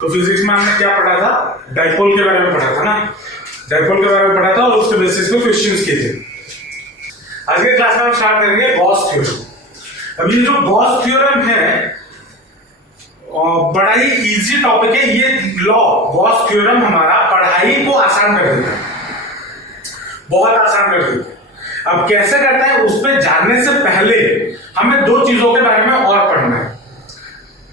तो फिजिक्स में हमने क्या पढ़ा था? डाइपोल के बारे में पढ़ा था ना, डाइपोल के बारे में पढ़ा था और उसके बेसिस पे क्वेश्चंस किए थे। आज के क्लास में हम स्टार्ट करेंगे गॉस थ्योरम। अब ये जो गॉस थ्योरम है बड़ा ही इजी टॉपिक है। ये लॉ गॉस थ्योरम हमारा पढ़ाई को आसान कर देता है, बहुत आसान कर देता है। अब कैसे करता है उस पर जानने से पहले हमें दो चीजों के बारे में और पढ़ना है।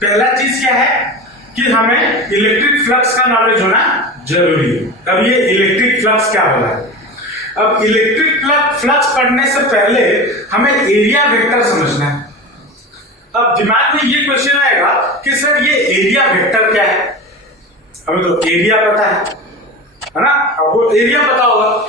पहला चीज क्या है कि हमें इलेक्ट्रिक फ्लक्स का नॉलेज होना जरूरी है। अब ये इलेक्ट्रिक फ्लक्स क्या बोला है? अब इलेक्ट्रिक फ्लक्स पढ़ने से पहले हमें एरिया वेक्टर समझना है। अब दिमाग में ये क्वेश्चन आएगा कि सर ये एरिया वेक्टर क्या है? हमें तो एरिया पता है ना, आपको एरिया पता होगा।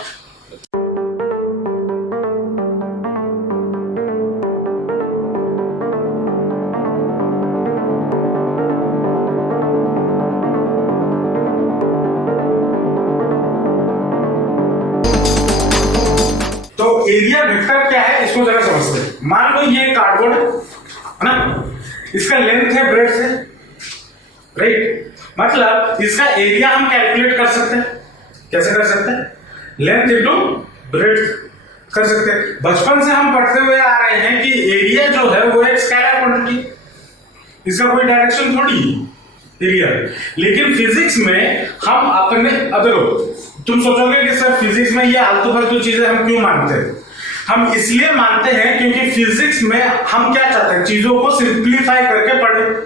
तो एरिया वेक्टर क्या है इसको जरा समझते हैं। मान लो ये कार्डबोर्ड है ना, इसका लेंथ है, ब्रेड्थ है, राइट? मतलब इसका एरिया हम कैलकुलेट कर सकते हैं। कैसे कर सकते हैं? लेंथ इनटू ब्रेड्थ कर सकते हैं। बचपन से हम पढ़ते हुए आ रहे हैं कि एरिया जो है वो एक स्केलर क्वांटिटी, इसका कोई डायरेक्शन थोड़ी एरिया। लेकिन फिजिक्स में हम अपने, अब देखो तुम सोचोगे कि सर फिजिक्स में ये आलतू फालतू चीजें हम क्यों मानते हैं? हम इसलिए मानते हैं क्योंकि फिजिक्स में हम क्या चाहते हैं, चीजों को सिंप्लीफाई करके पढ़ें।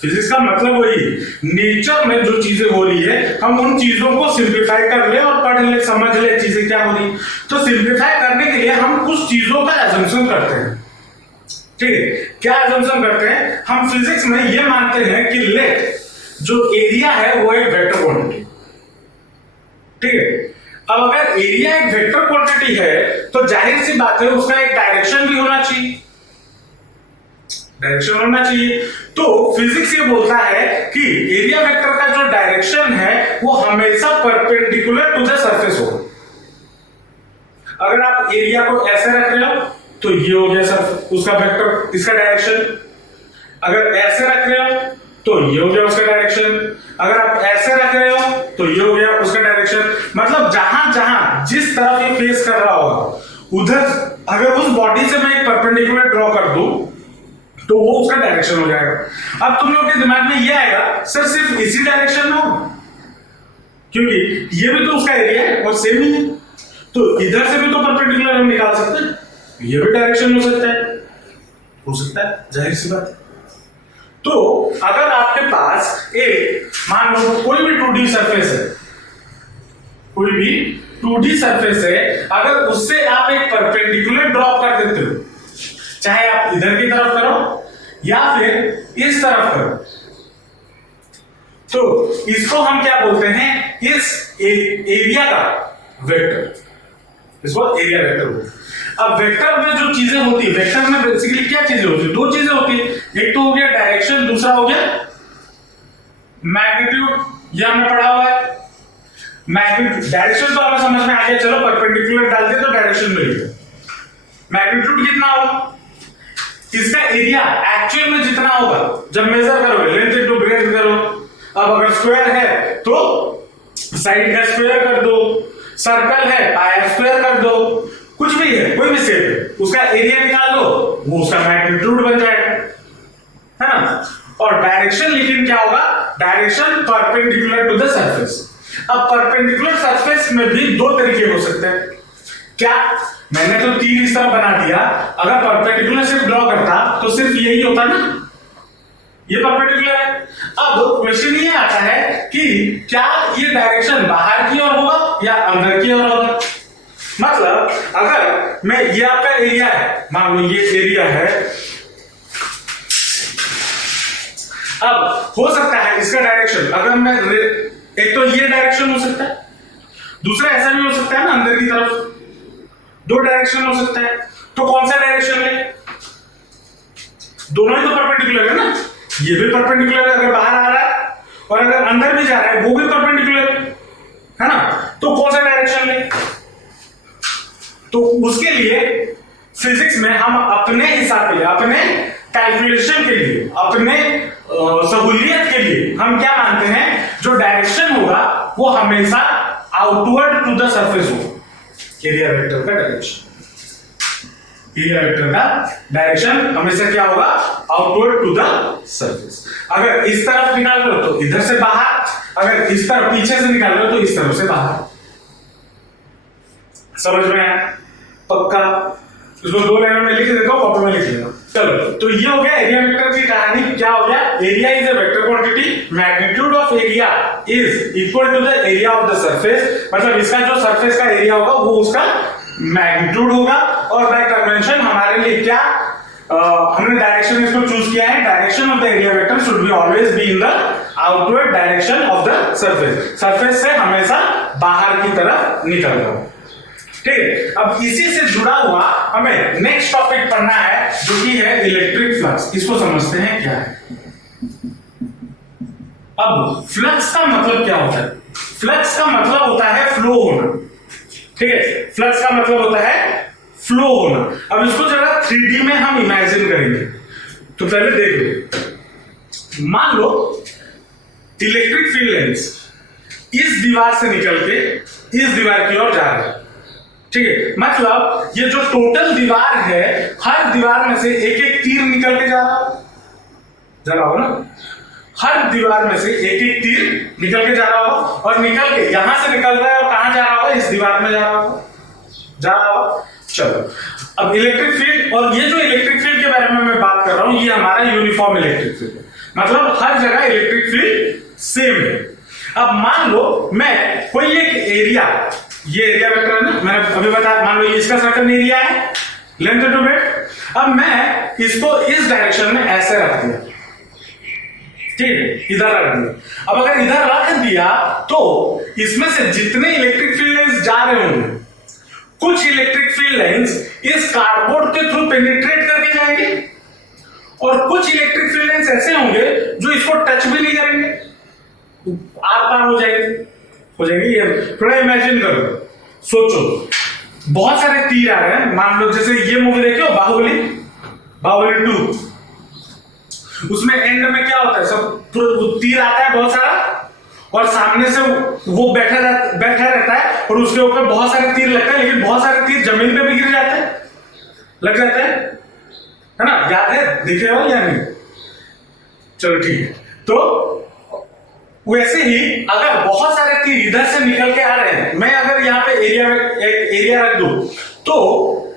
फिजिक्स का मतलब वही, नेचर में जो चीजें हो रही है हम उन चीजों को सिंप्लीफाई कर ले और पढ़ ले, समझ ले चीजें क्या हो रही। तो सिंप्लीफाई करने के लिए हम कुछ चीजों का एजम्पशन करते हैं। ठीक है, क्या एजम्पशन करते हैं? हम फिजिक्स में ये मानते हैं कि लेट जो एरिया है वो एक वेक्टर क्वांटिटी। ठीक है, अब अगर एरिया एक वेक्टर क्वांटिटी है तो जाहिर सी बात है उसका एक डायरेक्शन भी होना चाहिए, डायरेक्शन होना चाहिए। तो फिजिक्स ये बोलता है कि एरिया वेक्टर का जो डायरेक्शन है वो हमेशा परपेंडिकुलर टू द सरफेस हो। अगर आप एरिया को ऐसे रख रहे हो तो ये हो गया सर उसका वेक्टर, इसका डायरेक्शन। अगर ऐसे रख रहे हो तो ये हो गया उसका डायरेक्शन। अगर आप ऐसे रख रहे हो तो ये हो गया उसका डायरेक्शन। मतलब जहां जहां जिस तरफ ये फेस कर रहा होगा उधर अगर उस बॉडी से मैं एक परपेंडिकुलर ड्रॉ कर दूं तो वो उसका डायरेक्शन हो जाएगा। अब तुम लोग के दिमाग में ये आएगा सर सिर्फ इसी डायरेक्शन में हो, क्योंकि ये भी तो उसका एरिया है और सेम ही है, तो इधर से भी तो परपेंडिकुलर हम निकाल सकते हैं, ये भी डायरेक्शन हो सकता है, जाहिर सी बात है। तो अगर आपके पास एक, मान लो कोई भी 2D सरफेस है, कोई भी 2D सरफेस है, अगर उससे आप एक परपेंडिकुलर ड्रॉप कर देते हो, चाहे आप इधर की तरफ करो या फिर इस तरफ करो, तो इसको हम क्या बोलते हैं? इस एरिया का वेक्टर, इसको एरिया वेक्टर बोलते हैं। अब वेक्टर में जो चीजें होती है, वेक्टर में बेसिकली क्या चीजें होती है? दो चीजें होती है, एक तो हो गया डायरेक्शन, दूसरा हो गया मैग्नीट्यूड। ये हमने पढ़ा हुआ है। मैग्नीट्यूड, डायरेक्शन तो हमें समझ में आ गया, चलो परपेंडिकुलर डाल दिया तो डायरेक्शन मिल गया। मैग्नीट्यूड कितना होगा? इसका एरिया एक्चुअल में जितना होगा जब मेजर करोगे, लेंथ इनटू ब्रेड्थ करो। अब अगर स्क्वायर है तो साइड का स्क्वायर कर दो, सर्कल है पाई स्क्वायर कर दो, कुछ भी है, कोई भी शेप है, उसका एरिया निकाल दो, वो उसका मैग्नीट्यूड बन जाएगा, है ना? और डायरेक्शन लेकिन क्या होगा? Direction perpendicular to the surface. अब परपेंडिकुलर सरफेस में भी दो तरीके हो सकते हैं। क्या? मैंने तो 3 इस तरह बना दिया, अगर परपेंडिकुलर सिर्फ ड्रॉ करता तो सिर्फ यही होता ना, ये परपेंडिकुलर है। अब क्वेश्चन ये आता है कि क्या ये डायरेक्शन बाहर की ओर होगा या अंदर की ओर होगा? मतलब अगर मैं, ये आपका एरिया है, मान लो ये एरिया है, अब हो सकता है इसका डायरेक्शन, अगर मैं, एक तो ये डायरेक्शन हो सकता है, दूसरा ऐसा भी हो सकता है ना अंदर की तरफ, दो डायरेक्शन हो सकता है। तो कौन सा डायरेक्शन है? दोनों ही तो परपेंडिकुलर है ना, ये भी परपेंडिकुलर है अगर बाहर आ रहा है, और अगर अंदर भी जा रहा है वो भी परपेंडिकुलर है ना, तो कौन सा डायरेक्शन है? तो उसके लिए फिजिक्स में हम अपने हिसाब के लिए, अपने कैलकुलेशन के लिए, अपने सहूलियत के लिए हम क्या मानते हैं, जो डायरेक्शन होगा वो हमेशा आउटवर्ड टू द सरफेस होगा। एरिया वेक्टर का डायरेक्शन, एरिया वेक्टर का डायरेक्शन हमेशा क्या होगा, आउटवर्ड टू द सरफेस। अगर इस तरफ निकाल रहे हो तो इधर से बाहर, अगर इस तरफ पीछे से निकाल रहे हो तो इस तरफ से बाहर। समझ में आया? पक्का? इसको दो लाइनों में लिख देता हूं, कॉपी में लिख लेना। चलो, तो ये हो गया एरिया वेक्टर की कहानी। क्या हो गया? Area is a vector quantity, magnitude of area is equal to the area of the surface. मतलब इसका जो सरफेस का एरिया होगा वो उसका मैग्नीट्यूड होगा। और बाय कन्वेंशन हमारे लिए क्या, हमने डायरेक्शन इसको चूज किया है, direction of the area vector should be always be in the outward direction of the surface. Surface से हमेशा बाहर की तरफ निकल रहा हो। ठीक है, अब इसी से जुड़ा हुआ हमें नेक्स्ट टॉपिक पढ़ना है, जो कि है इलेक्ट्रिक फ्लक्स। इसको समझते हैं क्या है। अब फ्लक्स का मतलब क्या होता है? फ्लक्स का मतलब होता है फ्लो होना। ठीक है, फ्लक्स का मतलब होता है फ्लो होना। अब इसको जरा 3D में हम इमेजिन करेंगे। तो पहले देख लो, मान लो इलेक्ट्रिक फील्ड लाइंस इस दीवार से निकल के इस दीवार की ओर जा रहा है। ठीक है, मतलब ये जो टोटल दीवार है, हर दीवार में से एक एक तीर निकल के जा रहा हो ना, हर दीवार में से एक एक तीर निकल के जा रहा हो, और निकल के यहां से निकल रहा है और कहां जा रहा होगा, इस दीवार में जा रहा होगा। चलो, अब इलेक्ट्रिक फील्ड, और ये जो इलेक्ट्रिक फील्ड के बारे में मैं बात कर रहा हूं, ये हमारा यूनिफॉर्म इलेक्ट्रिक फील्ड है। मतलब हर जगह इलेक्ट्रिक फील्ड सेम है। अब मान लो मैं कोई एक एरिया, ये एरिया वेक्टर है ना, मैंने अभी बताया, मान लो ये इसका सर्कल एरिया है, लेंथ टू ब्रेड्थ। अब मैं इसको इस डायरेक्शन में ऐसे रख दिया, ठीक है, इधर रख दिया। अब अगर इधर रख दिया तो इसमें से जितने इलेक्ट्रिक फील्ड लाइंस जा रहे होंगे, कुछ इलेक्ट्रिक फील्ड लाइंस इस कार्डबोर्ड के थ्रू पेनिट्रेट करके जाएंगे, और कुछ इलेक्ट्रिक फील्ड लाइंस ऐसे होंगे जो इसको टच भी नहीं करेंगे, आर पार हो जाएंगे। ये थोड़ा इमेजिन करो, सोचो, बहुत सारे तीर आ रहे हैं। मान लो जैसे ये मूवी देखे हो, बाहुबली 2, उसमें एंड में क्या होता है, सब तीर आता है बहुत सारा, और सामने से वो बैठा रहता है, और उसके ऊपर बहुत सारे तीर लगते हैं, लेकिन बहुत सारे तीर जमीन पे भी गिर जाते हैं, लग जाते है ना? याद है, दिखे हो या नहीं? चलो ठीक है। तो वैसे ही अगर बहुत सारे तीर इधर से निकल के आ रहे हैं, मैं अगर यहाँ पे एरिया रख दूं, तो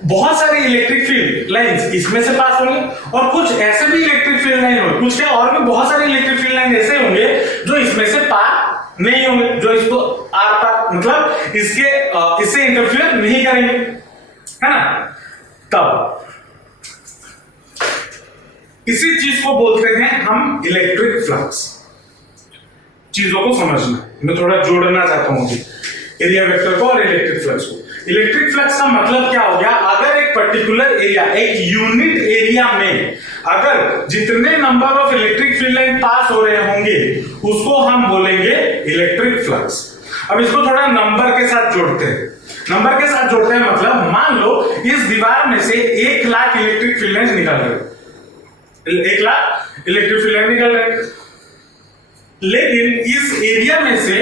बहुत सारी इलेक्ट्रिक फील्ड लाइंस इसमें से पास होंगे, और कुछ ऐसे भी इलेक्ट्रिक फील्ड लाइन होंगे, कुछ क्या और भी बहुत सारे इलेक्ट्रिक फील्ड लाइन ऐसे होंगे जो इसमें से पार नहीं होंगे, जो इसको आर पार, मतलब इससे इंटरफियर नहीं करेंगे, है ना? तब इसी चीज को बोलते हैं हम इलेक्ट्रिक फ्लक्स। चीजों को समझना, मैं थोड़ा जोड़ना चाहता हूं अभी एरिया वेक्टर को और इलेक्ट्रिक फ्लक्स को। इलेक्ट्रिक फ्लक्स का मतलब क्या हो गया, अगर एक पर्टिकुलर एरिया, एक यूनिट एरिया में अगर जितने number of electric field line pass हो रहे होंगे, उसको हम बोलेंगे इलेक्ट्रिक फ्लक्स। अब इसको थोड़ा नंबर के साथ जोड़ते हैं। मतलब मान लो इस दीवार में से 1 लाख इलेक्ट्रिक फील्ड लाइन निकल रहे, 1 लाख इलेक्ट्रिक फील्ड लाइन निकल रहे, लेकिन इस एरिया में से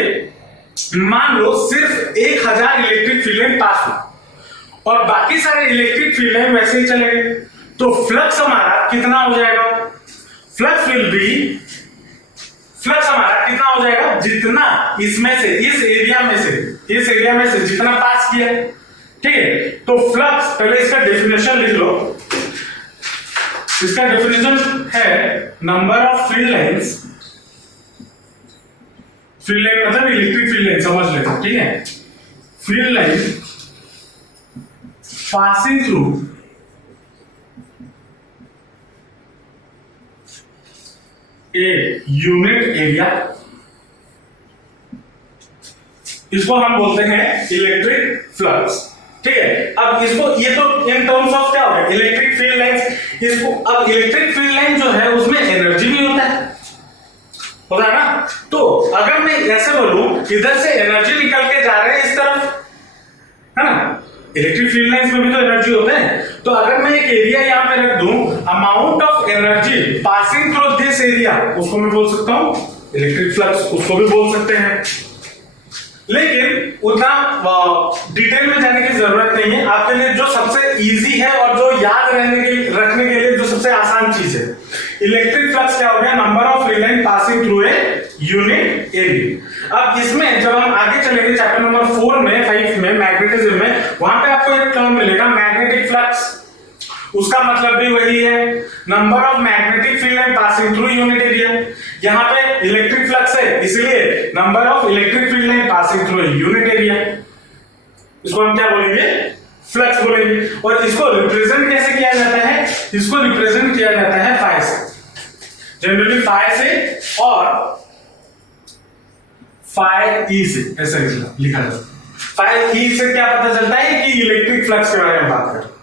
मान लो सिर्फ 1000 इलेक्ट्रिक फील्ड लाइन पास हो, और बाकी सारे इलेक्ट्रिक फील्ड लाइन वैसे ही चले गए, तो फ्लक्स हमारा कितना हो जाएगा? फ्लक्स हमारा कितना हो जाएगा, जितना इसमें से, इस एरिया में से जितना पास किया। ठीक है, तो फ्लक्स, पहले इसका डेफिनेशन लिख लो। इसका डेफिनेशन है number of field lines, field line मतलब इलेक्ट्रिक फील्ड लाइन, समझ लेना, ठीक है? Field line passing through a unit area, इसको हम बोलते हैं इलेक्ट्रिक फ्लक्स। ठीक है, अब इसको, ये तो इन टर्म्स ऑफ क्या हो गया, इलेक्ट्रिक फील्ड लाइंस। इसको, अब इलेक्ट्रिक फील्ड लाइन जो है उसमें एनर्जी भी होता है ना? तो अगर मैं ऐसे बोलूं, इधर से एनर्जी निकल के जा रहे हैं इस तरफ, है ना? इलेक्ट्रिक फील्ड लाइंस में भी तो एनर्जी होता है, तो अगर मैं एक एरिया यहां पे रख दूं, amount of energy passing through this area, उसको मैं बोल सकता हूं इलेक्ट्रिक फ्लक्स, उसको भी बोल सकते हैं। लेकिन उतना डिटेल में जाने की जरूरत नहीं है। आपके लिए जो सबसे इजी है और जो याद रखने के लिए जो सबसे आसान चीज है, इलेक्ट्रिक फ्लक्स क्या हो गया, number of free line passing through a unit area. अब इसमें जब हम आगे चलेंगे चैप्टर नंबर 4 में 5 में मैग्नेटिज्म में, वहां पे आपको एक टर्म मिलेगा मैग्नेटिक फ्लक्स। उसका मतलब भी वही है, number of magnetic field line passing through unit area. यहाँ पे इलेक्ट्रिक फ्लक्स है, इसलिए number of electric field line passing through unit area, इसको हम क्या बोलेंगे, फ्लक्स बोलेंगे। और इसको रिप्रेजेंट कैसे किया जाता है, इसको रिप्रेजेंट किया जाता है फाई से, जनरली फाई से और फाई ई से, ऐसा लिखा जाता है। फाई ई से क्या पता चलता है कि इलेक्ट्रिक फ्लक्स के बारे में बात करें,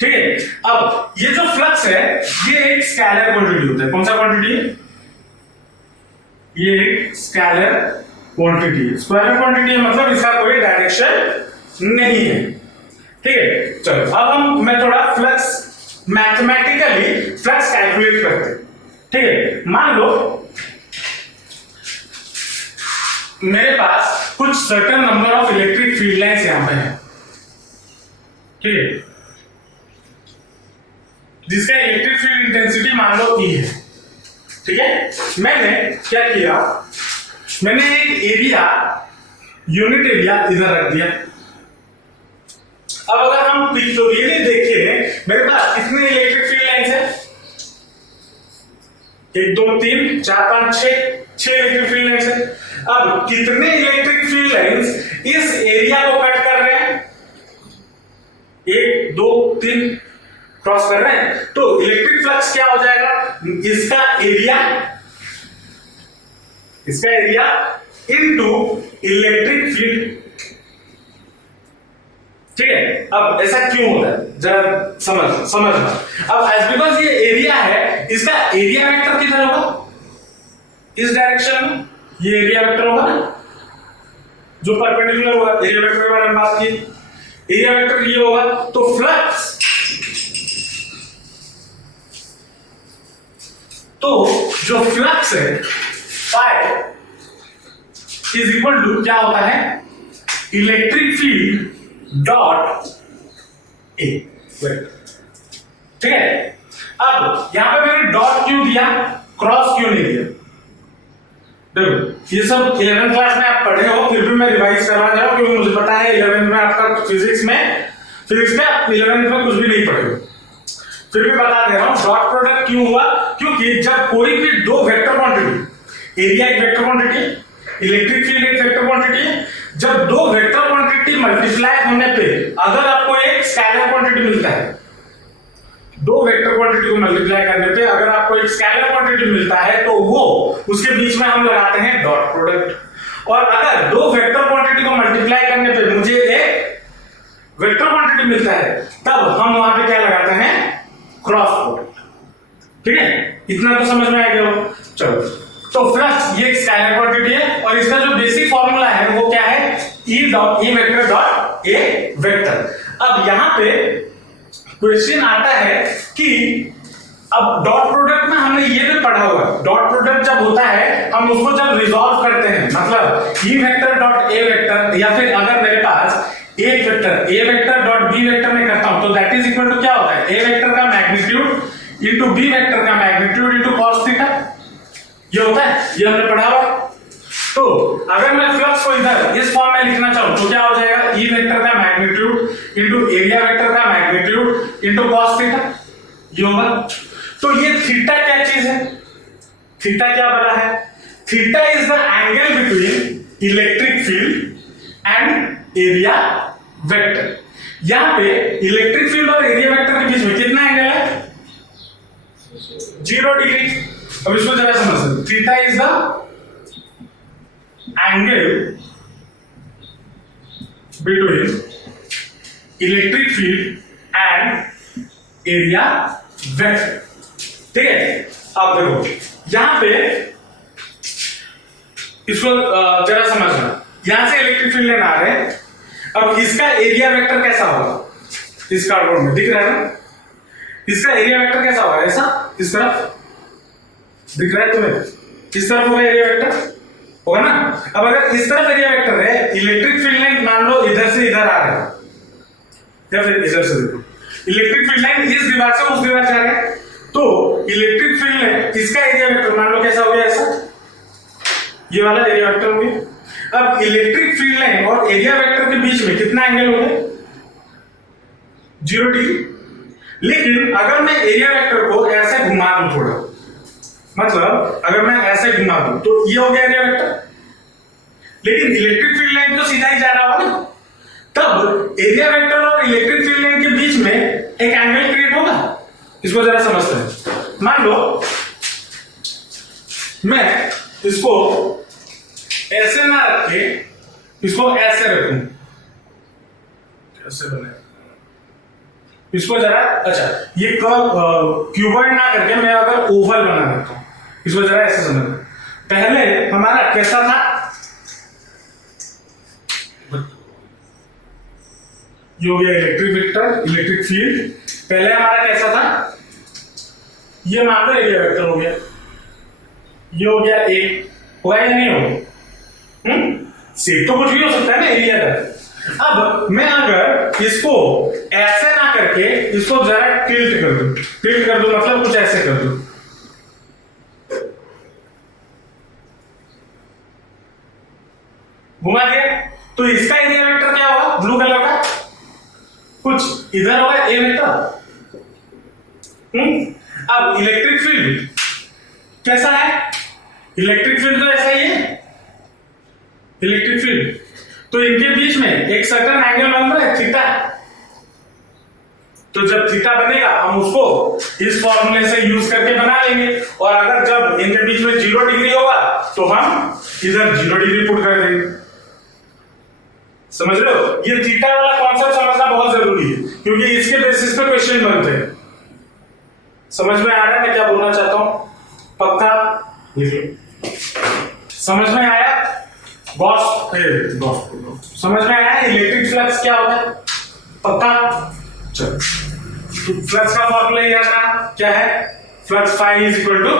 ठीक है। अब ये जो फ्लक्स है ये एक स्केलर क्वांटिटी होता है। कौन सा क्वांटिटी है, ये एक स्केलर क्वांटिटी है। स्केलर क्वांटिटी है मतलब इसका कोई डायरेक्शन नहीं है, ठीक है। चलो अब मैं थोड़ा फ्लक्स मैथमेटिकली फ्लक्स कैलकुलेट करते हैं, ठीक है। मान लो मेरे पास कुछ certain number of electric field lines यहां पे है, ठीक है, जिसका इलेक्ट्रिक फील्ड इंटेंसिटी मान लो E है, ठीक है। मैंने क्या किया, मैंने एक एरिया, यूनिट एरिया इधर रख दिया। अब अगर हम पिक्चोरियली देखें, मेरे पास कितने इलेक्ट्रिक फील्ड लाइंस है, 1 2 3 4 5 6 इलेक्ट्रिक फील्ड लाइंस है। अब कितने इलेक्ट्रिक फील्ड लाइंस इस एरिया को कट कर रहे हैं, 1 2 3 क्रॉस कर रहे हैं, तो इलेक्ट्रिक फ्लक्स क्या हो जाएगा, इसका एरिया इनटू इलेक्ट्रिक फील्ड, ठीक है। अब ऐसा क्यों होता है जरा समझना। अब एज बिकॉज ये एरिया है, इसका एरिया वेक्टर किधर होगा, इस डायरेक्शन में ये एरिया वेक्टर होगा ना, जो परपेंडिकुलर होगा। एरिया वेक्टर के बारे में बात की, एरिया वेक्टर ये होगा, तो फ्लक्स, तो जो फ्लक्स है फाई इज इक्वल टू क्या होता है, इलेक्ट्रिक फील्ड डॉट ए, ठीक है। अब यहां पे मैंने डॉट क्यों दिया, क्रॉस क्यों नहीं दिया, देखो ये सब 11th क्लास में आप पढ़े हो, फिर भी मैं रिवाइज करवा रहा हूं क्योंकि मुझे पता है 11th में आपका फिजिक्स में आप 11th में कुछ भी नहीं पढ़े हो, फिर भी बता दे रहा हूं। डॉट प्रोडक्ट क्यों हुआ, क्योंकि जब कोई भी दो वेक्टर क्वांटिटी, एरिया एक वेक्टर क्वांटिटी, इलेक्ट्रिक फील्ड एक वेक्टर क्वांटिटी है, जब दो वेक्टर क्वांटिटी मल्टीप्लाई होने पे अगर आपको एक स्केलर क्वांटिटी मिलता है, दो वेक्टर क्वांटिटी को मल्टीप्लाई करने पे अगर आपको एक स्केलर क्वांटिटी मिलता है, तो वो उसके बीच में हम लगाते हैं डॉट प्रोडक्ट। और अगर दो वेक्टर क्वांटिटी को मल्टीप्लाई करने पे मुझे एक वेक्टर क्वांटिटी मिलता है, तब हम वहां पे क्या लगाते हैं, क्रॉस प्रोडक्ट, ठीक है। इतना तो समझ में आ गया हो। चलो, तो फ्लक्स ये एक स्केलर क्वांटिटी है और इसका जो बेसिक फॉर्मूला है वो क्या है, E vector dot A vector. अब यहां पे क्वेश्चन आता है कि अब डॉट प्रोडक्ट में हमने ये भी पढ़ा हुआ, डॉट प्रोडक्ट जब होता है हम उसको जब रिजॉल्व करते हैं, मतलब E vector dot A vector, या फिर अगर मेरे पास एक vector A vector dot B vector में करता हूं, तो दैट इज इक्वल टू क्या होता है, A वेक्टर का मैग्नीट्यूड इनटू B वेक्टर का मैग्नीट्यूड इनटू cos थीटा, ये होता है, ये हमने पढ़ा हुआ। तो अगर मैं फ्लक्स को इधर इस फॉर्म में लिखना चाहूं तो क्या हो जाएगा, E वेक्टर का मैग्नीट्यूड इनटू एरिया वेक्टर का मैग्नीट्यूड इनटू cos थीटा, ये होगा। तो ये थीटा क्या चीज है, थीटा क्या बना है, theta is the angle between electric field and area vector. यहां पे इलेक्ट्रिक फील्ड और एरिया वेक्टर के बीच में कितना एंगल है, 0 डिग्री। अब इसको जरा समझ, theta is the angle between electric field and area vector, ठीक है। अब देखो यहां पे इसको जरा समझना, यहां से इलेक्ट्रिक फील्ड लेना आ रहे हैं। अब इसका एरिया वेक्टर कैसा होगा, इस कार्डबोर्ड में दिख रहा है ना, इसका एरिया वेक्टर कैसा होगा, ऐसा इस तरफ दिख रहा है तुम्हें, इस तरफ होगा एरिया वेक्टर होगा ना। अब अगर इस तरफ एरिया वेक्टर है, इलेक्ट्रिक फील्ड लाइन मान लो इधर से इधर आ रहा है या फिर इधर से, देखो इलेक्ट्रिक फील्ड लाइन इस दीवार से उस दीवार जा रहा है, तो इलेक्ट्रिक फील्ड लाइन इसका एरिया वेक्टर मान लो कैसा हो गया, ऐसा ये वाला एरिया वेक्टर हो गया। अब इलेक्ट्रिक फील्ड लाइन और एरिया वेक्टर के बीच में कितना एंगल हो गया, 0 डिग्री। लेकिन अगर मैं एरिया वेक्टर को ऐसे घुमा दूं थोड़ा, मतलब अगर मैं ऐसे घुमा दूं तो ये हो गया एरिया वेक्टर, लेकिन इलेक्ट्रिक फील्ड लाइन तो सीधा ही जा रहा होगा ना, तब एरिया वेक्टर और इलेक्ट्रिक फील्ड लाइन के बीच में एक एंगल क्रिएट होगा। इसको जरा समझते हैं। मान लो मैं इसको ऐसे ना रख के इसको ऐसे रखूं, कैसे बने इसको जरा, अच्छा ये क्यूबॉइड ना करके मैं अगर ओवल बना देता हूं, इसको जरा ऐसे समझना। पहले हमारा कैसा था, ये हो गया इलेक्ट्रिक वेक्टर, इलेक्ट्रिक फील्ड। पहले हमारा कैसा था, ये मान लो एरिया वेक्टर हो गया, ये हो गया एक, होगा या नहीं होगा, सेप तो कुछ भी हो सकता है ना एरिया का। अब मैं अगर इसको ऐसे ना करके इसको जरा टिल्ट कर दूं, टिल्ट कर दूं मतलब कुछ ऐसे कर दूं, घुमा दिया, तो इसका एरिया वेक्टर क्या होगा, ब्लू कलर का कुछ इधर होगा ए वेक्टर। अब इलेक्ट्रिक फील्ड कैसा है, इलेक्ट्रिक फील्ड तो ऐसा ही है, इलेक्ट्रिक फील्ड तो इनके बीच में एक सर्टेन एंगल बन रहा है थीटा। तो जब थीटा बनेगा हम उसको इस फॉर्मूले से यूज करके बना लेंगे, और अगर जब इनके बीच में 0 डिग्री होगा तो हम इधर 0 डिग्री पुट कर देंगे। समझ रहे हो, ये थीटा वाला कॉन्सेप्ट समझना बहुत जरूरी है, क्योंकि इसके बेसिस पे क्वेश्चन बनते हैं। समझ में आ रहा है मैं क्या बोलना चाहता हूं, पक्का समझ में आया, समझ में आया इलेक्ट्रिक फ्लक्स क्या होता है, पक्का। चलो फ्लक्स का फॉर्मूला याद रखना क्या है, flux phi is equal to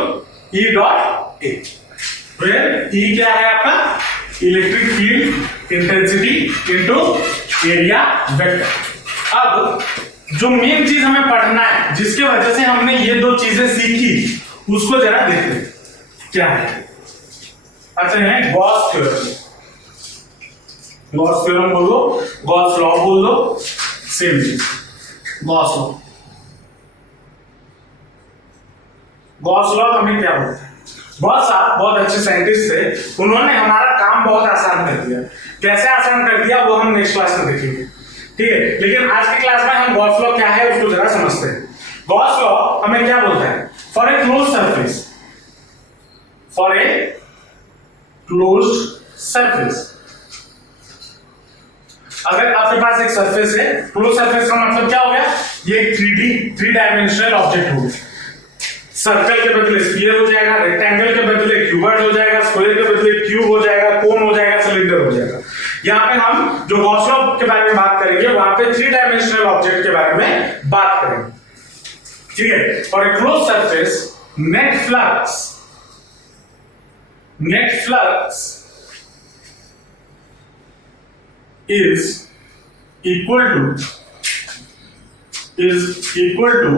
E dot A, where E क्या है आपका, electric field intensity into area vector. अब जो मेन चीज हमें पढ़ना है, जिसके वजह से हमने ये दो चीजें सीखी, उसको जरा देखते हैं क्या है। अच्छा है गॉस थ्योरम, गॉस थ्योरम बोल दो, गॉस लॉ बोल दो, सेम चीज गॉस लॉ। गॉस लॉ हमें क्या बोलते हैं, गॉस साहब बहुत अच्छे साइंटिस्ट थे, उन्होंने हमारा काम बहुत आसान कर दिया। कैसे आसान कर दिया वो हम नेक्स्ट क्लास में देखेंगे, ठीक है। लेकिन आज की क्लास में हम गॉस लॉ क्या है उसको जरा समझते हैं। गॉस लॉ हमें क्या बोलता है, for a close surface, for a closed surface, अगर आपके पास एक सरफेस है, क्लोज सरफेस का मतलब क्या हो गया, ये एक 3 डायमेंशनल ऑब्जेक्ट हो गया। सर्कल के बदले स्फीयर हो जाएगा, रेक्टेंगल के बदले क्यूबॉइड हो जाएगा, स्क्वायर के बदले क्यूब हो जाएगा, कोन हो जाएगा, सिलेंडर हो जाएगा। यहाँ पे हम जो गॉस लॉ के बारे में बात करेंगे, वहां पे 3 डायमेंशनल ऑब्जेक्ट के बारे में बात करेंगे, ठीक है। For a close surface net flux is equal to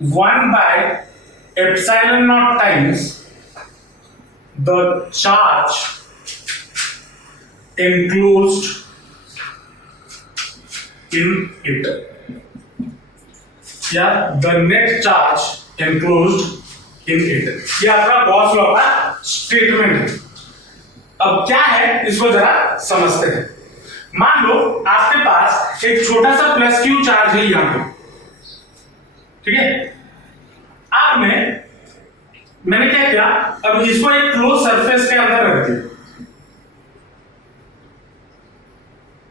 1 by epsilon naught times the charge enclosed in it, या the net charge enclosed in it। ये आपका गॉस लॉ का स्टेटमेंट है। अब क्या है इसको जरा समझते हैं। मान लो आपके पास एक छोटा सा प्लस क्यू चार्ज है यहां पे, ठीक है। मैंने क्या किया, अब इसको एक क्लोज सरफेस के अंदर रख दिया,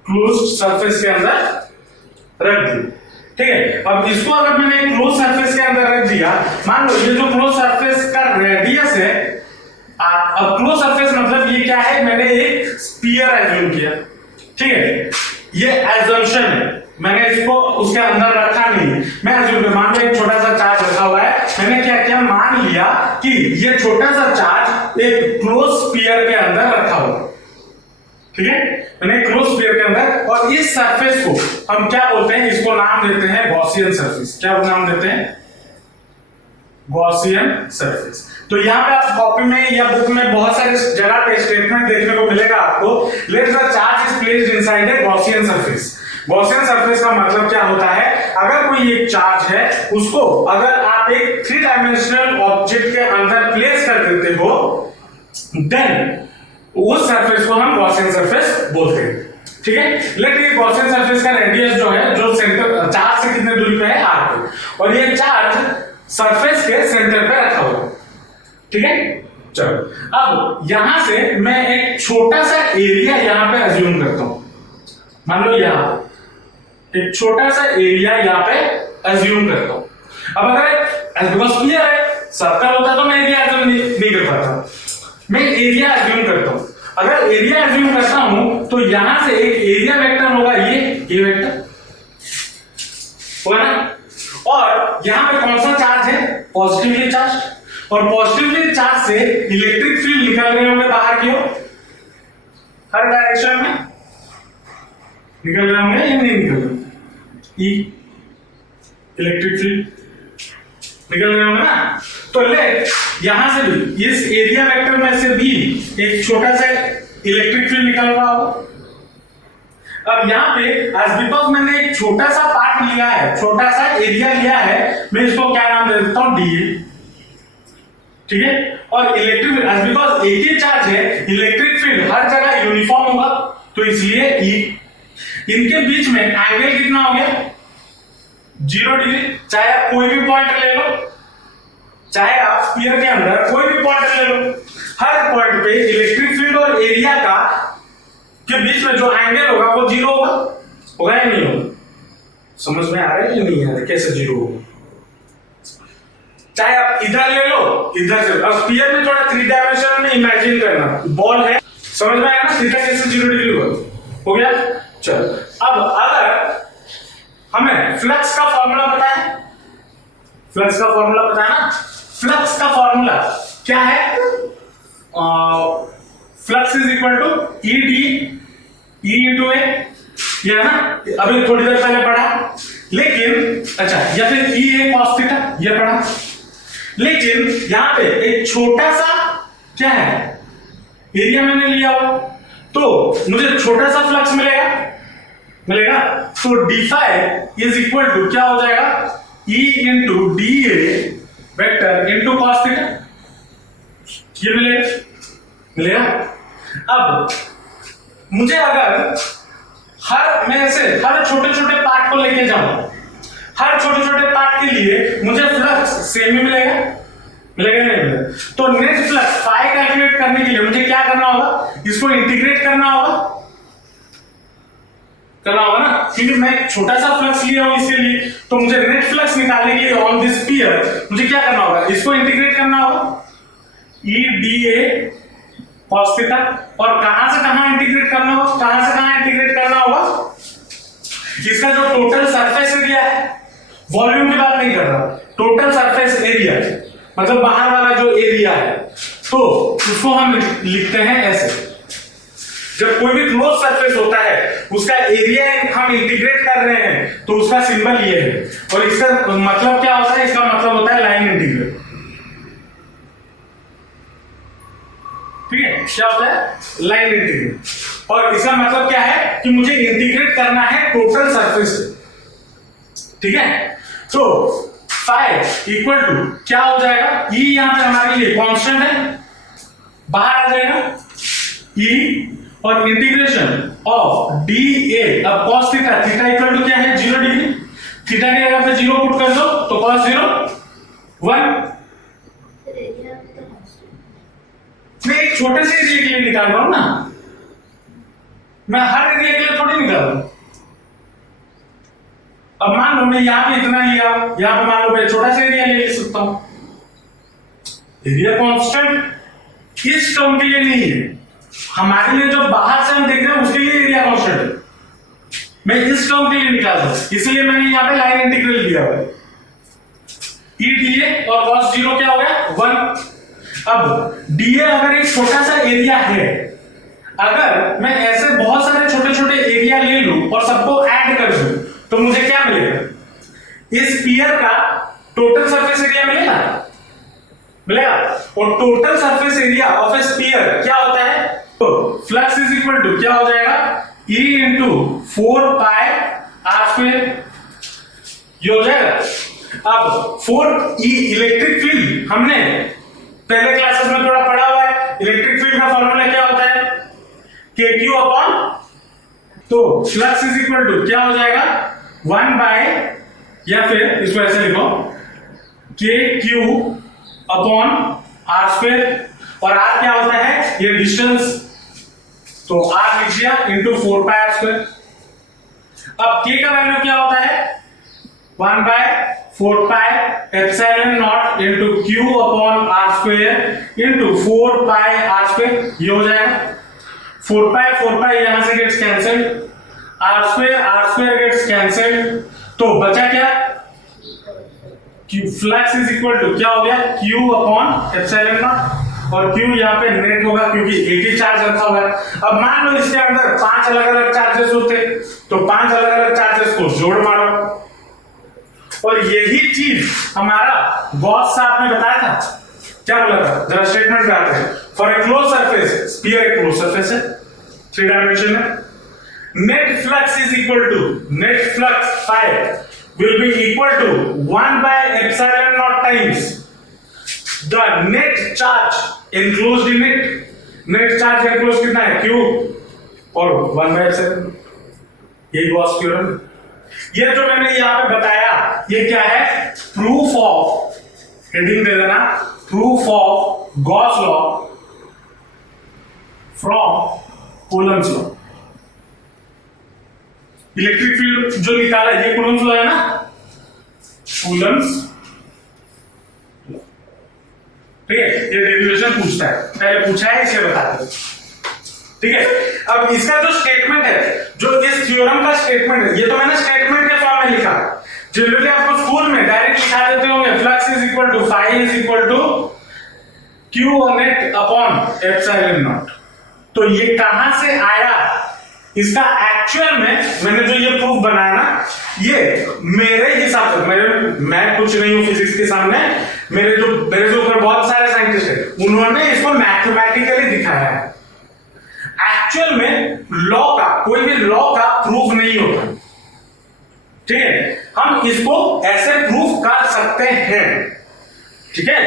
क्लोज सरफेस के अंदर रख दिया, ठीक है। अब इसको अगर मैंने एक क्लोज सरफेस के अंदर रख दिया, मान लो ये जो क्लोज सरफेस का रेडियस है, अब क्लोज सरफेस मतलब ये क्या है, मैंने एक स्फीयर एज्यूम किया, ठीक है। ये एजम्पशन है, मैंने इसको उसके अंदर रखा नहीं, मैं एज्यूम मान लो एक छोटा सा चार्ज रखा हुआ है, मैंने क्या किया मान लिया कि ये छोटा सा चार्ज एक क्लोज स्फीयर के अंदर रखा हुआ, ठीक है, मैंने क्लोज स्फीयर के अंदर, और इस सरफेस को हम क्या बोलते हैं, इसको नाम देते हैं गॉसियन सरफेस। क्या नाम देते हैं? Gaussian surface. तो यहाँ पे आप कॉपी में या बुक में बहुत सारे जगह पे स्टेटमेंट देखने को मिलेगा आपको, let the charge is placed inside a Gaussian surface. Gaussian surface का मतलब क्या होता है, अगर कोई एक चार्ज है उसको अगर आप एक 3 डायमेंशनल ऑब्जेक्ट के अंदर प्लेस कर देते हो, देन उस सरफेस को हम गॉसियन सरफेस बोलते हैं, ठीक है। लेकिन गॉसियन सरफेस का रेडियस जो है, जो सेंटर चार्ज से कितने दूरी पे है, r पे, और ये चार्ज सरफेस के सेंटर पे रखा हुआ है, ठीक है। चलो अब यहां से मैं एक छोटा सा एरिया यहां पे अज्यूम करता हूं, मान लो यहां एक छोटा सा एरिया यहां पे अज्यूम करता हूं। अब अगर क्लियर है, सर्कल होता तो मैं एरिया अज्यूम नहीं कर पाता, मैं एरिया अज्यूम करता हूं। अगर एरिया अज्यूम करता हूं तो यहां से एक एरिया वेक्टर होगा, ये वेक्टर होगा ना, और यहां पे कौन सा चार्ज है, पॉजिटिवली चार्ज, और पॉजिटिवली चार्ज से इलेक्ट्रिक फील्ड निकल रहे होंगे बाहर की ओर, हर डायरेक्शन में निकल रहे होंगे या नहीं निकल रहे, ई इलेक्ट्रिक फील्ड निकल रहे होंगे ना। तो ले यहां से भी इस एरिया वेक्टर में से भी एक छोटा सा इलेक्ट्रिक फील्ड निकल रहा होगा। अब यहाँ पे आज बिकॉज मैंने एक छोटा सा पार्ट लिया है, छोटा सा एरिया लिया है, मैं इसको क्या नाम दे देता हूं, डी, ठीक है। और इलेक्ट्रिक आज बिकॉज एक ही चार्ज है, इलेक्ट्रिक फील्ड हर जगह यूनिफॉर्म होगा, तो इसलिए ई, इनके बीच में एंगल कितना हो गया, 0 डिग्री। चाहे आप कोई भी पॉइंट ले लो, चाहे आप स्फीयर के अंदर कोई भी पॉइंट ले लो, हर पॉइंट पे इलेक्ट्रिक फील्ड और एरिया का के बीच में जो एंगल होगा वो 0 होगा या नहीं होगा? समझ में आ रहा है या नहीं आ रहा है, कैसे 0 होगा? चाहे आप इधर ले लो, इधर से, अब स्फीयर में थोड़ा 3 डायमेंशन में इमेजिन करना, बॉल है, समझ में आया ना, थीटा कैसे 0 डिग्री हो गया। चलो अब अगर हमें फ्लक्स का फॉर्मूला पता है, फ्लक्स का फॉर्मूला पता है ना, फ्लक्स का फॉर्मूला क्या है, flux is equal to E D E into A, ये है ना, अभी थोड़ी देर पहले पढ़ा, लेकिन अच्छा, या फिर ई ए कॉस थीटा, ये पढ़ा, लेकिन यहां पे एक छोटा सा क्या है, एरिया मैंने लिया हुआ, तो मुझे छोटा सा फ्लक्स मिलेगा, तो d phi is equal to क्या हो जाएगा, E into d A vector into cos theta, ये मिलेगा। अब मुझे अगर मैं ऐसे हर छोटे छोटे पार्ट को लेके जाऊं, हर छोटे छोटे पार्ट के लिए मुझे फ्लक्स सेम ही मिलेगा नहीं मिलेगा, तो नेट फ्लक्स फाई कैलकुलेट करने के लिए मुझे क्या करना होगा, इसको इंटीग्रेट करना होगा ना, क्योंकि मैं एक छोटा सा फ्लक्स लिया हूं इसके लिए, तो मुझे नेट फ्लक्स निकालने के लिए ऑन दिस स्फीयर मुझे क्या करना होगा, इसको इंटीग्रेट करना होगा, ई डी ए कॉस थीटा, और कहां से कहां इंटीग्रेट करना होगा, इसका जो टोटल सरफेस एरिया है, वॉल्यूम की बात नहीं कर रहा, टोटल सरफेस एरिया मतलब बाहर वाला जो एरिया है, तो उसको हम लिखते हैं ऐसे, जब कोई भी क्लोज सरफेस होता है उसका एरिया हम इंटीग्रेट कर रहे हैं तो उसका सिंबल ये है, और इसका मतलब क्या होता है, इसका मतलब होता है लाइन इंटीग्रल, ठीक है, क्या होता है लाइन इंटीग्रल, और इसका मतलब क्या है कि मुझे इंटीग्रेट करना है टोटल सरफेस, ठीक है। तो फाई इक्वल टू क्या हो जाएगा, ई यहां पे हमारे लिए कांस्टेंट है, बाहर आ जाएगा ई, और इंटीग्रेशन ऑफ डी ए, अब cos थीटा इक्वल टू क्या है, 0 डिग्री, थीटा की जगह पे 0 पुट कर दो तो cos 0 1, मैं एक छोटे से एरिया के लिए निकाल रहा हूं ना, मैं हर एरिया के लिए थोड़ी निकाल रहा हूं। अब मान लो मैं यहां पे इतना लिया, यहां पे मान लो मैं छोटा सा एरिया ले सकता हूं, एरिया कांस्टेंट इस टर्म के लिए नहीं है, हमारे लिए जो बाहर से हम देख रहे हैं उसके लिए एरिया कांस्टेंट है, मैं इस टर्म के लिए निकाल रहा हूं, इसलिए मैंने यहां पे लाइन इंटीग्रल दिया हुआ है। ई डीए और cos 0 क्या हो गया 1। अब डीए अगर एक छोटा सा एरिया है, अगर मैं ऐसे बहुत सारे छोटे छोटे एरिया ले लूं और सबको ऐड कर दूं तो मुझे क्या मिलेगा, इस स्फीयर का टोटल सरफेस एरिया मिलेगा। और total surface area of A sphere क्या होता है, तो फ्लक्स इज इक्वल टू क्या हो जाएगा E into 4 pi r square, ये हो जाएगा। अब 4E इलेक्ट्रिक फील्ड हमने पहले क्लासेस में थोड़ा पढ़ा हुआ है, इलेक्ट्रिक फील्ड का फॉर्मूला क्या होता है KQ अपॉन, तो फ्लक्स इज इक्वल टू क्या हो जाएगा 1 बाय, या फिर इसको ऐसे लिखो KQ अपॉन आर स्क्वायर, और आर क्या होता है ये डिस्टेंस, तो आर लिख दिया इंटू 4 पाई आर स्क्वायर। अब के का वैल्यू क्या होता है 1 by 4 pi epsilon naught into q upon r square into 4 pi r square, ये हो जाएगा 4 पाई यहां से gets cancelled, r square gets cancelled, तो बचा क्या फ्लक्स इज इक्वल टू क्या हो गया क्यू अपॉन एप्सिलॉन नॉट, और क्यू यहाँ पे नेट होगा क्योंकि एक ही चार्ज रखा हुआ है। अब मान लो इसके अंदर 5 अलग अलग चार्जेस होते तो 5 अलग अलग चार्जेस को जोड़ मारो, और यही चीज हमारा गॉस साहब ने बताया था, क्या बोला था जरा स्टेटमेंट में आते हैं। For a close surface, sphere एक क्लोज सरफेस है 3 डायमेंशन में, net flux is equal to net flux phi will be equal to 1 by epsilon naught times the net charge enclosed in it. net charge enclosed कितना है q और 1 by epsilon, यही Gauss theorem. ये जो मैंने यहाँ पे बताया ये क्या है, प्रूफ ऑफ, हेडिंग दे देना, proof of Gauss law from Coulomb's law. Electric field जो निकाला ये कूलम्स लॉ है ना, कूलम्स, ठीक है, ये डेरिवेशन पूछता है, पहले पूछा है इसे बताते हैं, ठीक है। अब इसका जो स्टेटमेंट है, जो इस थ्योरम का स्टेटमेंट है, ये तो मैंने स्टेटमेंट के फॉर्म में लिखा, जनरली आपको स्कूल में डायरेक्ट लिखा देते होंगे flux is equal to phi is equal to q net upon epsilon naught. तो ये कहां से आया, इसका एक्चुअल में मैंने जो ये प्रूफ बनाया ना, ये मेरे हिसाब से, मैं कुछ नहीं हूं फिजिक्स के सामने, मेरे जो ऊपर बहुत सारे साइंटिस्ट हैं उन्होंने इसको मैथमेटिकली दिखाया है। एक्चुअल में लॉ का, कोई भी लॉ का प्रूफ नहीं होता, ठीक है, हम इसको ऐसे प्रूफ कर सकते हैं, ठीक है।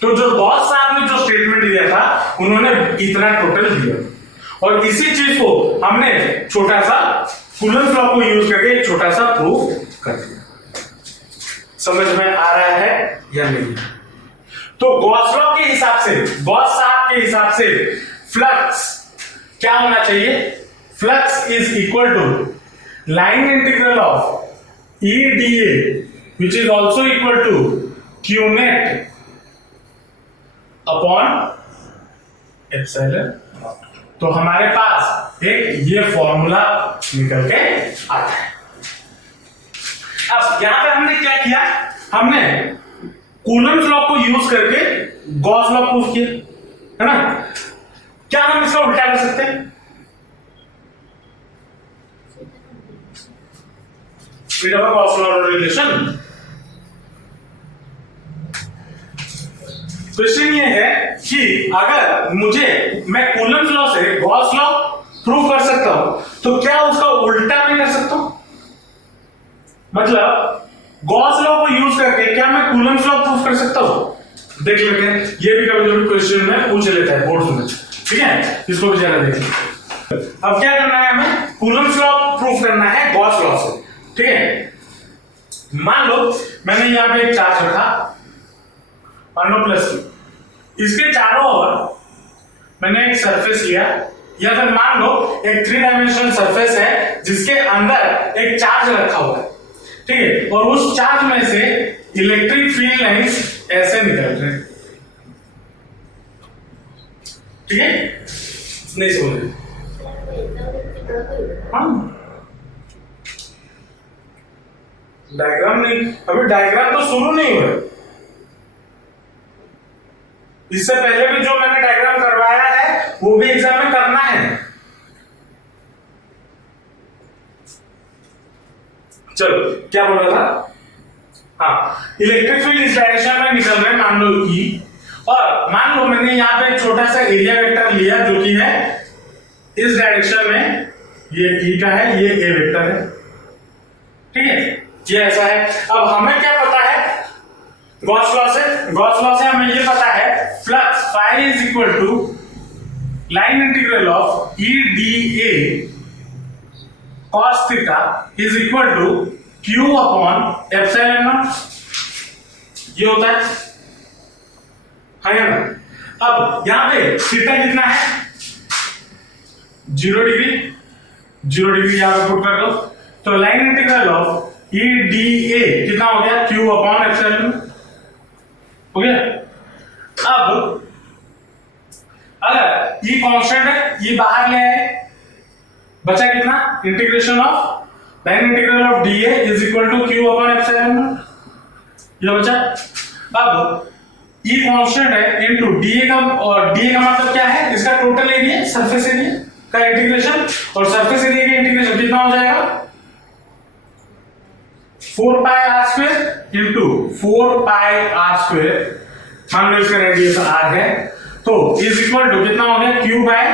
तो जो गॉस साहब ने जो स्टेटमेंट दिया था उन्होंने इतना टोटल दिया, और इसी चीज को हमने छोटा सा कूलम्स लॉ को यूज करके एक छोटा सा प्रूफ कर दिया। समझ में आ रहा है या नहीं? तो गॉस लॉ के हिसाब से, गॉस साहब के हिसाब से फ्लक्स क्या होना चाहिए, flux is equal to line integral of E d A which is also equal to q net upon epsilon. तो हमारे पास एक ये फॉर्मूला निकल के आता है। अब यहां पे हमने क्या किया, हमने कूलम्स लॉ को यूज करके गॉस लॉ प्रूफ किया, है ना। क्या हम इसका उल्टा कर सकते हैं, गॉस लॉ रिलेशन। क्वेश्चन ये है कि अगर मैं कूलम्स लॉ से गॉस लॉ प्रूव कर सकता हूं तो क्या उसका उल्टा मैं कर सकता हूं, मतलब गॉस लॉ को यूज करके क्या मैं कूलम्स लॉ प्रूव कर सकता हूं। देख लेते हैं, ये भी कभी कभी क्वेश्चन में पूछ लेता है बोर्ड में, ठीक है, इसको भी जरा देखिए। अब क्या करना है, हमें कूलम्स लॉ प्रूव करना है गॉस लॉ से, ठीक है। मान लो मैंने यहां पे एक चार्ज रखा, मान लो प्लस 2, इसके चारों ओर मैंने एक सरफेस लिया, या फिर मान लो एक 3 डायमेंशनल सरफेस है जिसके अंदर एक चार्ज रखा हुआ है, ठीक है, और उस चार्ज में से इलेक्ट्रिक फील्ड लाइंस ऐसे निकल रहे हैं, ठीक है, नहीं समझ, हाँ डायग्राम नहीं, अभी डायग्राम तो शुरू नहीं हुआ। इससे पहले भी जो मैंने डायग्राम करवाया है वो भी एग्जाम में करना है। चलो क्या बोल रहा था? हाँ, इलेक्ट्रिक फील्ड इस डायरेक्शन में निकल रहे हैं, मान लो ई, और मान लो मैंने यहाँ पे छोटा सा एरिया वेक्टर लिया जो कि है इस डायरेक्शन में, ये ई का है, ये ए वेक्टर है, ठीक है, ये ऐसा है। अब हमें क्या पता है गॉस लॉ से हमें ये पता है flux phi is equal to line integral of E d A cos theta is equal to q upon epsilon naught, ये होता है ना। अब यहां पे थीटा कितना है? 0 डिग्री यहां पे पुट कर दो, तो line integral of E d ए कितना हो गया? q अपॉन एप्सिलॉन हो गया। अब अगर ये कांस्टेंट है, ये बाहर ले आए, बचा कितना? Integration of line integral of d A is equal to q upon epsilon naught, ये बचा। अब ये कांस्टेंट है इनटू डी ए का, और डी ए का मतलब क्या है? इसका टोटल एरिया, सरफेस एरिया का इंटीग्रेशन, और सरफेस एरिया का इंटीग्रेशन कितना हो जाएगा? 4 pi r square into 4 pi r square, मान लो इसका रेडियस आर है, तो इज इक्वल टू कितना हो गया? Q by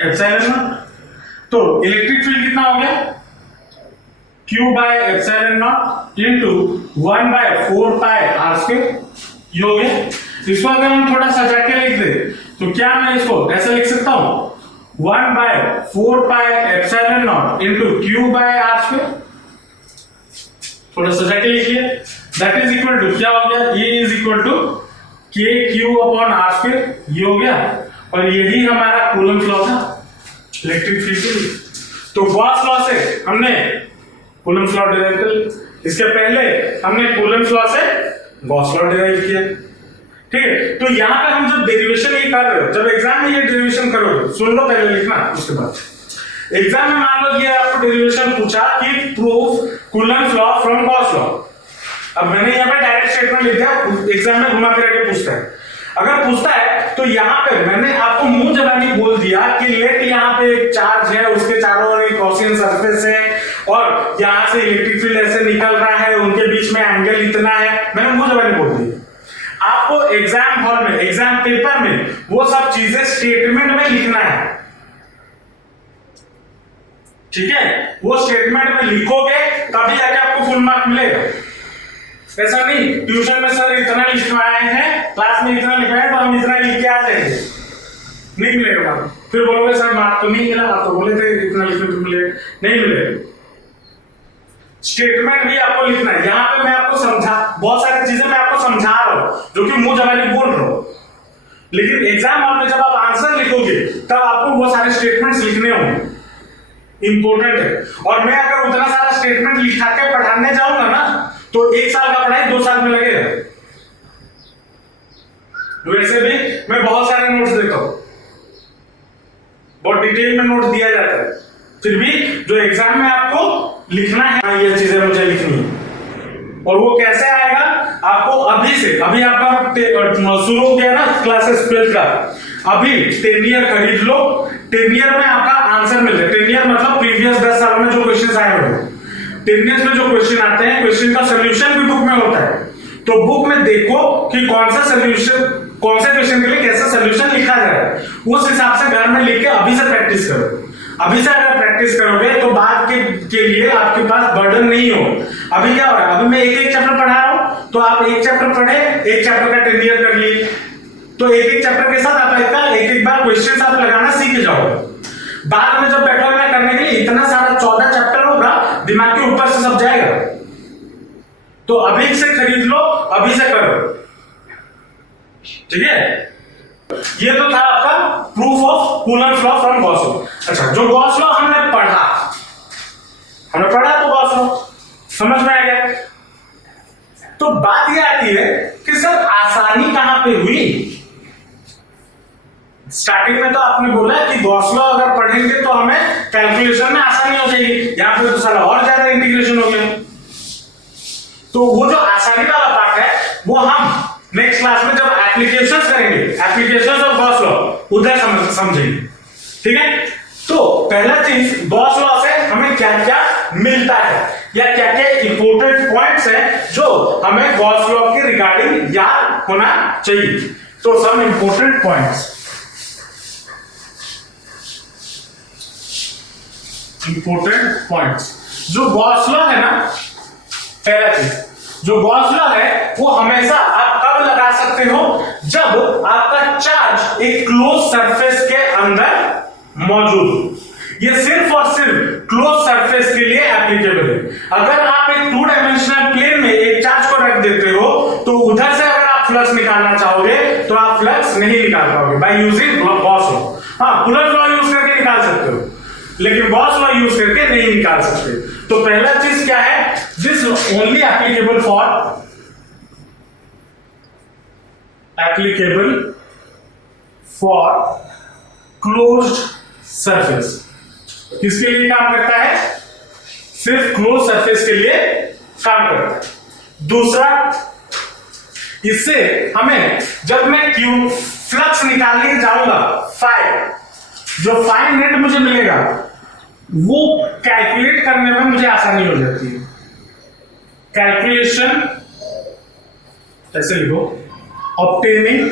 epsilon naught. तो इलेक्ट्रिक फील्ड कितना हो गया? Q by epsilon naught into 1 by 4 pi r square, ये हो गया। इसको अगर हम थोड़ा सजा के लिख दे तो क्या मैं इसको ऐसे लिख सकता हूं? 1 by 4 pi epsilon naught into Q by r square, थोड़ा सजा के लिखिए। दैट इज इक्वल टू क्या हो गया? E इज इक्वल टू के क्यू अपॉन आर स्क्वायर, ये हो गया। और यही हमारा कूलम्ब लॉ था इलेक्ट्रिक फील्ड के लिए। तो गॉस लॉ से हमने कूलम्ब लॉ डिराइव कर लिया, इसके पहले हमने कूलम्ब लॉ से गॉस लॉ डिराइव किया, ठीक है। तो यहां पर हम जब डेरिवेशन ये कर रहे हो, जब एग्जाम में ये डेरिवेशन करोगे, सुन लो पहले लिखना, उसके बाद एग्जाम में मान लो ये आपको डेरिवेशन पूछा कि prove coulomb law from Gauss law. अब मैंने यहाँ पे डायरेक्ट स्टेटमेंट लिख दिया, एग्जाम में घुमा फिरा के पूछता है। अगर पूछता है तो यहाँ पे मैंने आपको मुंह जबानी बोल दिया कि लेट यहाँ पे एक चार्ज है, उसके चारों ओर एक गॉसियन सरफेस है, और यहाँ से इलेक्ट्रिक फील्ड ऐसे निकल रहा है, उनके बीच में एंगल इतना है, मैंने मुंह जबानी बोल दिया। आपको एग्जाम हॉल में, एग्जाम पेपर में वो सब चीजें स्टेटमेंट में लिखना है, ठीक है। वो स्टेटमेंट में लिखोगे तभी जाके आपको फुल मार्क मिलेगा। ऐसा नहीं ट्यूशन में सर इतना लिखवाए हैं, क्लास में इतना लिखवाए तो हम इतना लिख के आ जाएंगे, नहीं मिलेगा मार्क। फिर बोलोगे सर मार्क तो नहीं मिला, आप तो बोले थे इतना लिखने तो मिलेगा, नहीं मिलेगा। स्टेटमेंट भी आपको लिखना है। यहाँ पे मैं आपको बहुत सारी चीजें मैं आपको समझा रहा हूं जो कि मुंह जबानी बोल रहा हूं, लेकिन एग्जाम हॉल में जब आप आंसर लिखोगे तब आपको वो सारे स्टेटमेंट्स लिखने होंगे, इंपॉर्टेंट है। और मैं अगर उतना सारा स्टेटमेंट लिखा के पढ़ाने जाऊंगा ना तो 1 साल का पढ़ाई 2 साल में लगेगा। वैसे भी मैं बहुत सारे नोट्स देता हूं, बहुत डिटेल में नोट्स दिया जाता है, फिर भी जो एग्जाम में आपको लिखना है ये चीजें मुझे लिखनी है। और वो कैसे आएगा? आपको अभी से, अभी आपका शुरू हो गया ना क्लासेस 12 का, अभी 10 ईयर खरीद लो, 10 ईयर में आपका आंसर मिल जाए। 10 ईयर मतलब प्रीवियस 10 सालों में जो क्वेश्चन आए हुए, 10 ईयर्स में जो क्वेश्चन आते हैं, क्वेश्चन का सोल्यूशन भी बुक में होता है। तो बुक में देखो कि कौन सा सोल्यूशन, कौन से क्वेश्चन के लिए कैसा सोल्यूशन लिखा जाए, उस हिसाब से घर में लिख के अभी से प्रैक्टिस करो। अभी से अगर प्रैक्टिस करोगे तो बाद के लिए आपके पास बर्डन नहीं हो। अभी क्या हो रहा है? अभी मैं एक चैप्टर पढ़ा रहा हूं, तो आप एक चैप्टर पढ़े, एक चैप्टर का 10 ईयर कर लिए, तो एक चैप्टर के साथ आप एक बार क्वेश्चन आप लगाना सीख जाओगे। बाद में जब बैठोगे ना करने के लिए, इतना सारा 14 चैप्टर होगा, दिमाग के ऊपर से सब जाएगा। तो अभी से खरीद लो, अभी से करो, ठीक है। ये तो था आपका proof of coulomb law from Gauss law. अच्छा, जो गॉस लॉ हमने पढ़ा तो गॉस लॉ समझ में आ गया। तो बात ये आती है कि सर आसानी कहां पे हुई? स्टार्टिंग में तो आपने बोला कि गॉस लॉ अगर पढ़ेंगे तो हमें कैलकुलेशन में आसानी हो जाएगी, यहां पे तो सारा और ज्यादा इंटीग्रेशन हो गया। तो वो जो आसानी वाला पार्ट है वो हम नेक्स्ट क्लास में जब एप्लीकेशंस करेंगे, एप्लीकेशंस ऑफ गॉस लॉ, उधर समझेंगे। ठीक है, तो पहला चीज गॉस लॉ से हमें क्या क्या मिलता है या क्या क्या इंपॉर्टेंट पॉइंट्स हैं जो हमें गॉस लॉ के रिगार्डिंग याद होना चाहिए। तो some important points, important points जो गॉस लॉ है ना, पहला चीज जो गॉस लॉ है वो हमेशा आप कब लगा सकते हो, जब आपका चार्ज एक क्लोज सरफेस के अंदर मौजूद हो। ये सिर्फ और सिर्फ क्लोज सरफेस के लिए एप्लीकेबल है। अगर आप एक 2 डायमेंशनल प्लेन में एक चार्ज को रख देते हो तो उधर से अगर आप फ्लक्स निकालना चाहोगे तो आप फ्लक्स नहीं निकाल पाओगे बाय यूजिंग गॉस लॉ। हाँ, कूलम्ब लॉ यूज करके निकाल सकते हो, लेकिन गॉस लॉ यूज करके नहीं निकाल सकते। तो पहला चीज क्या है, this only applicable for closed surface. किसके लिए काम करता है, सिर्फ क्लोज सरफेस के लिए काम करता है। दूसरा, इससे हमें जब मैं क्यू फ्लक्स निकालने जाऊंगा जो फाई नेट मुझे मिलेगा वो कैलकुलेट करने में मुझे आसानी हो जाती है। कैलकुलेशन ऐसे लिखो, obtaining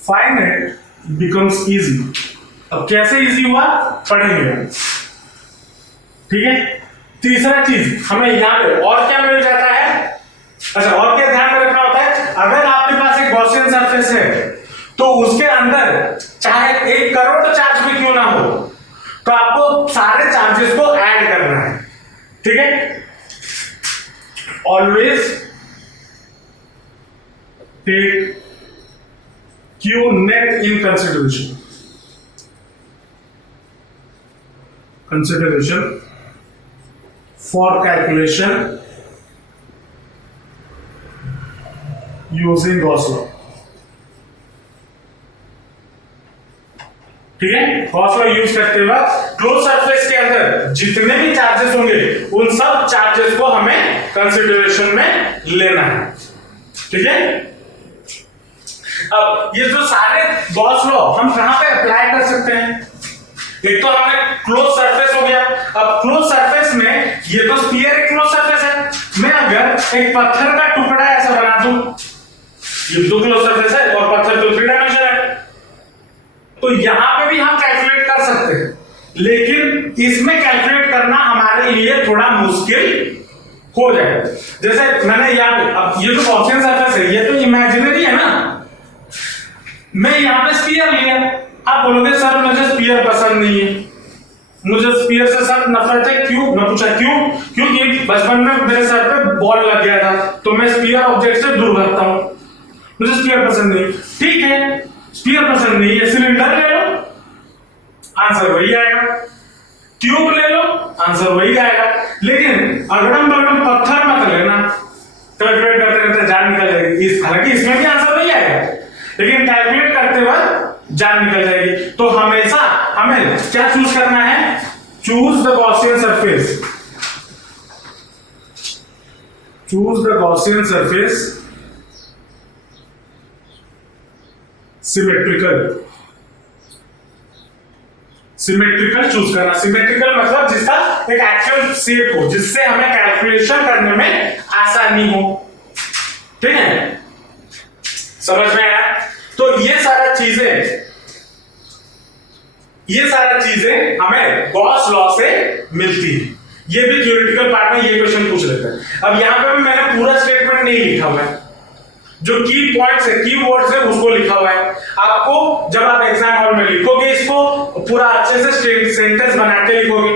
phi net becomes easy. अब कैसे इजी हुआ पढ़ेंगे, ठीक है। तीसरा चीज हमें यहां पे और क्या मिल जाता है, अच्छा और क्या ध्यान में रखना होता है, अगर आपके पास एक गॉसियन सरफेस है तो उसके अंदर चाहे 1 करोड़ चार्ज भी क्यों ना हो तो आपको सारे चार्जेस को ऐड करना है। ठीक है, always take q net in consideration for calculation using Gauss law. ठीक है, गॉस लॉ यूज करते वक्त क्लोज सरफेस के अंदर जितने भी चार्जेस होंगे उन सब चार्जेस को हमें कंसिडरेशन में लेना है। ठीक है, अब ये जो सारे गॉस लॉ हम कहां पे अप्लाई कर सकते हैं, एक तो हमें क्लोज सरफेस हो गया। अब क्लोज सरफेस में ये तो स्फीयर एक क्लोज सरफेस है, मैं अगर एक पत्थर का टुकड़ा ऐसा बना दूं, ये 2 क्लोज सरफेस है और पत्थर तो 3 डायमेंशन है, तो यहां पे भी हम कैलकुलेट कर सकते हैं, लेकिन इसमें कैलकुलेट करना हमारे लिए थोड़ा मुश्किल हो जाएगा। जैसे मैंने यहां पे, अब ये जो गॉसियन सरफेस है ये तो इमेजिनरी है ना, मैं यहां पे स्फीयर लिया, आप बोलोगे सर मुझे स्फीयर पसंद नहीं है, मुझे स्फीयर से सर नफरत है। क्यों? मैं पूछा क्यों? क्योंकि बचपन में मेरे सर पे बॉल लग गया था तो मैं स्फीयर ऑब्जेक्ट से दूर रहता हूं, मुझे स्फीयर पसंद नहीं। ठीक है, स्फीयर पसंद नहीं है, सिलेंडर ले लो, आंसर वही आएगा। ट्यूब ले लो, आंसर वही आएगा। लेकिन अगड़म बगड़म पत्थर मत लेना, कैलकुलेट करते करते जान निकल जाएगी। हालांकि इसमें भी आंसर वही आएगा, लेकिन कैलकुलेट करते वक्त जान निकल जाएगी। तो हमेशा हमें क्या चूज करना है, choose the Gaussian surface, choose the Gaussian surface symmetrical, symmetrical choose करना। सिमेट्रिकल मतलब जिसका एक एक्चुअल शेप हो, जिससे हमें कैलकुलेशन करने में आसानी हो। ठीक है, समझ में आया? तो ये सारा चीजें हमें गॉस लॉ से मिलती है। ये भी थ्योरेटिकल पार्ट में ये क्वेश्चन पूछ लेता है। अब यहां पे भी मैंने पूरा स्टेटमेंट नहीं लिखा हुआ है, जो की पॉइंट्स है, की वर्ड्स है उसको लिखा हुआ है। आपको जब आप एग्जाम हॉल में लिखोगे इसको पूरा अच्छे से सेंटेंस बना के लिखोगे।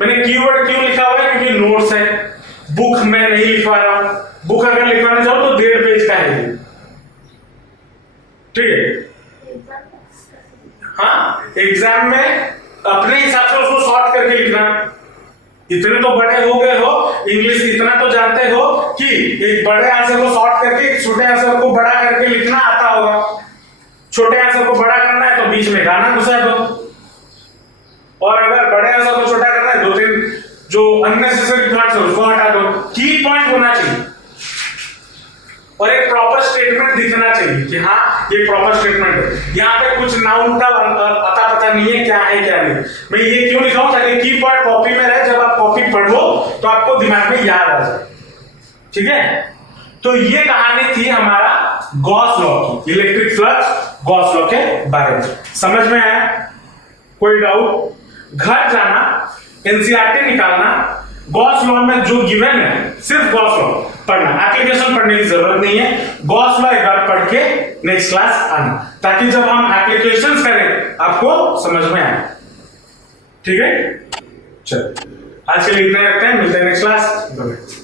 मैंने कीवर्ड क्यों लिखा हुआ है, क्योंकि नोट्स है, बुक में नहीं लिखवा रहा हूं। बुक अगर लिखवाना चाहो तो 1.5 पेज का है। ठीक है, हाँ, एग्जाम में अपने हिसाब से उसको शॉर्ट करके लिखना। इतने तो बड़े हो गए हो, इंग्लिश इतना तो जानते हो कि एक बड़े आंसर को शॉर्ट करके एक छोटे आंसर को बड़ा करके लिखना आता होगा। छोटे आंसर को बड़ा करना है तो बीच में गाना घुसा दो, और अगर बड़े आंसर को छोटा करना है 2-3 जो जो अननेसेसरी थॉट्स है उसको हटा दो, की पॉइंट होना चाहिए और एक प्रॉपर स्टेटमेंट दिखना चाहिए कि हाँ ये प्रॉपर स्टेटमेंट है। यहाँ पे कुछ नाउन का अता पता नहीं है क्या है क्या नहीं। मैं ये क्यों लिखा हूं ताकि की पॉइंट कॉपी में रहे, जब आप कॉपी पढ़ो तो आपको दिमाग में याद आ जाए। ठीक है, तो ये कहानी थी हमारा गॉस लॉ की, इलेक्ट्रिक फ्लक्स गॉस लॉ के बारे में। समझ में आया? कोई डाउट? घर जाना, एनसीईआरटी निकालना, गॉस लॉ में जो गिवन है सिर्फ गॉस लॉ पढ़ना, एप्लीकेशन पढ़ने की जरूरत नहीं है। गॉस लॉ एक बार पढ़ के नेक्स्ट क्लास आना, ताकि जब हम एप्लीकेशंस करें आपको समझ में आए। ठीक है, चलो आज के लिए इतना रखते हैं, मिलते हैं नेक्स्ट क्लास।